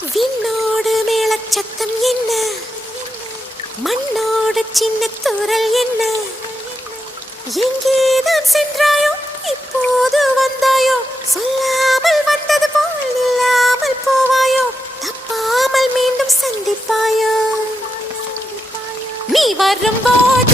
விண்ணோடு மேளச்சத்தம் என்ன, மண்ணோடு சின்ன தூரல் என்ன, எங்கேதான் சென்றாயோ இப்போது வந்தாயோ, சொல்லாமல் வந்தது போல் இல்லாமல் போவாயோ, தப்பாமல் மீண்டும் சந்திப்பாயோ, நீ வரும்போது